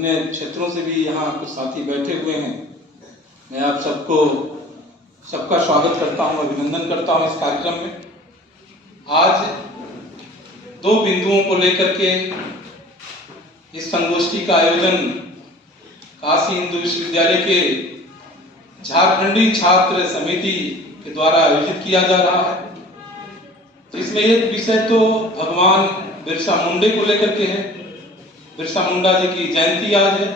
अन्य क्षेत्रों से भी यहाँ कुछ साथी बैठे हुए हैं। मैं आप सबका स्वागत करता हूँ, अभिनंदन करता हूँ इस कार्यक्रम में। आज दो बिंदुओं को लेकर के इस संगोष्ठी का आयोजन काशी हिंदू विश्वविद्यालय के झारखंडी छात्र समिति के द्वारा आयोजित किया जा रहा है। तो इसमें एक विषय तो भगवान बिरसा मुंडे को लेकर के है, बिरसा मुंडा जी की जयंती आज है,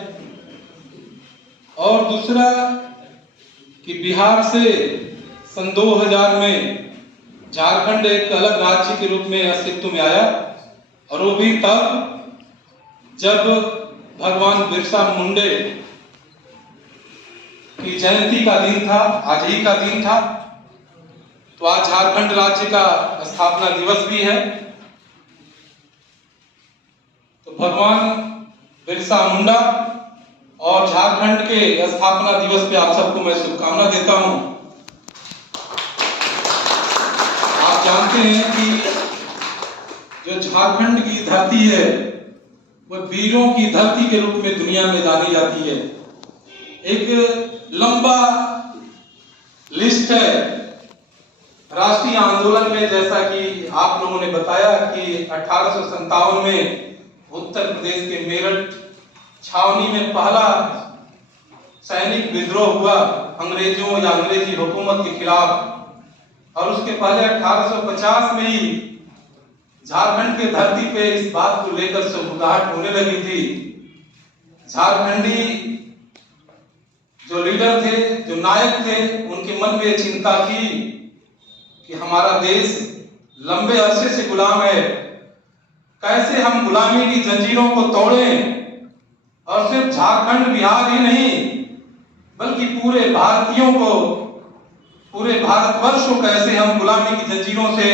और दूसरा कि बिहार से सन 2000 में झारखंड एक अलग राज्य के रूप में अस्तित्व में आया, और वो भी तब जब भगवान बिरसा मुंडे की जयंती का दिन था, आज ही का दिन था। तो आज झारखंड राज्य का स्थापना दिवस भी है। तो भगवान बिरसा मुंडा और झारखंड के स्थापना दिवस पे आप सबको मैं शुभकामना देता हूं। आप जानते हैं कि जो झारखंड की धरती है वह वीरों की धरती के रूप में दुनिया में जानी जाती है। एक लंबा लिस्ट है राष्ट्रीय आंदोलन में, जैसा कि आप लोगों ने बताया कि 1857 में उत्तर प्रदेश के मेरठ छावनी में पहला सैनिक विद्रोह हुआ अंग्रेजों या अंग्रेजी हुकूमत के खिलाफ, और उसके पहले 1850 में ही झारखंड की धरती पे इस बात को लेकर सुगबुगाहट होने लगी थी। झारखंडी जो लीडर थे, जो नायक थे, उनके मन में चिंता थी कि हमारा देश लंबे अरसे से गुलाम है, कैसे हम गुलामी की जंजीरों को तोड़ें, और सिर्फ झारखंड बिहार ही नहीं बल्कि पूरे भारतीयों को, पूरे भारतवर्ष को कैसे हम गुलामी की जंजीरों से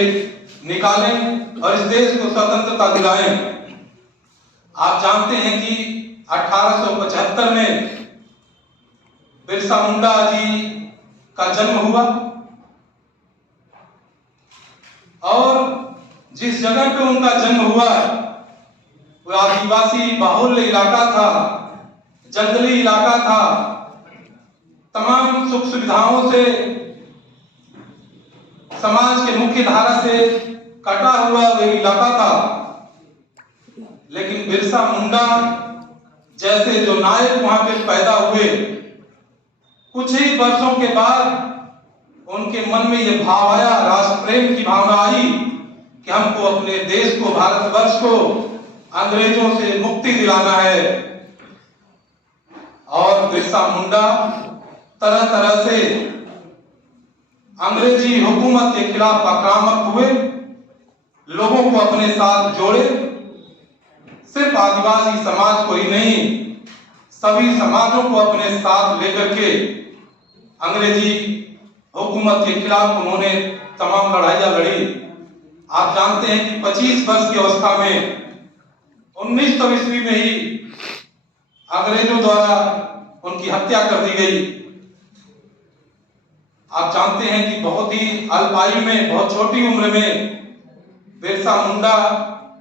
निकालें और इस देश को स्वतंत्रता दिलाएं। आप जानते हैं कि 1875 में बिरसा मुंडा जी का जन्म हुआ, और जिस जगह पे उनका जन्म हुआ वो आदिवासी बाहुल्य इलाका था, जंगली इलाका था, तमाम सुख सुविधाओं से, समाज के मुख्य धारा से कटा हुआ वह इलाका था। लेकिन बिरसा मुंडा जैसे जो नायक वहां पे पैदा हुए, कुछ ही वर्षों के बाद उनके मन में यह भाव आया, राष्ट्र प्रेम की भावना आई कि हमको अपने देश को, भारतवर्ष को अंग्रेजों से मुक्ति दिलाना है। और बिरसा मुंडा तरह तरह से अंग्रेजी हुकूमत के खिलाफ आक्रामक हुए, लोगों को अपने साथ जोड़े, सिर्फ आदिवासी समाज को ही नहीं सभी समाजों को अपने साथ लेकर के अंग्रेजी हुकूमत के खिलाफ उन्होंने तमाम लड़ाइयां लड़ी। आप जानते हैं कि 25 वर्ष की अवस्था में 1900 ईस्वी में ही अंग्रेजों द्वारा उनकी हत्या कर दी गई। आप जानते हैं कि बहुत ही अल्प आयु में, बहुत छोटी उम्र में बिरसा मुंडा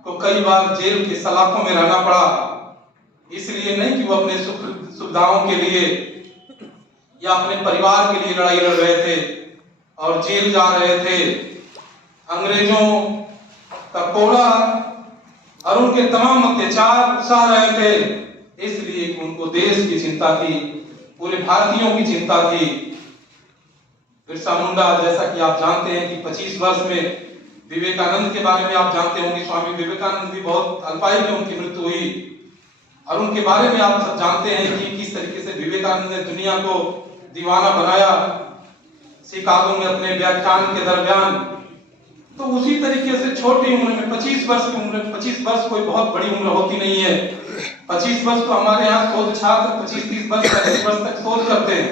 को कई बार जेल के सलाखों में रहना पड़ा। इसलिए नहीं कि वो अपने सुख सुविधाओं के लिए या अपने परिवार के लिए लड़ाई लड़ रहे थे और जेल जा रहे थे, अंग्रेजों का कोड़ा और उनके तमाम अत्याचार सह रहे थे, इसलिए उनको देश की चिंता थी, पूरे भारतीयों की चिंता थी। बिरसा मुंडा, जैसा कि आप जानते हैं कि 25 वर्ष में विवेकानंद के बारे में आप जानते होंगे, स्वामी विवेकानंद भी बहुत अल्पायु में उनकी मृत्यु हुई, और उनके बारे में आप सब जानते हैं कि किस तरीके से विवेकानंद ने दुनिया को दीवाना बनाया शिकागो में अपने व्याख्यान के दरमियान। तो उसी तरीके से छोटी उम्र में 25 वर्ष की उम्र, 25 वर्ष कोई बहुत बड़ी उम्र होती नहीं है। 25 वर्ष तो हमारे यहाँ शोध छात्र 25-30 वर्ष 35 वर्ष तक शोध करते हैं,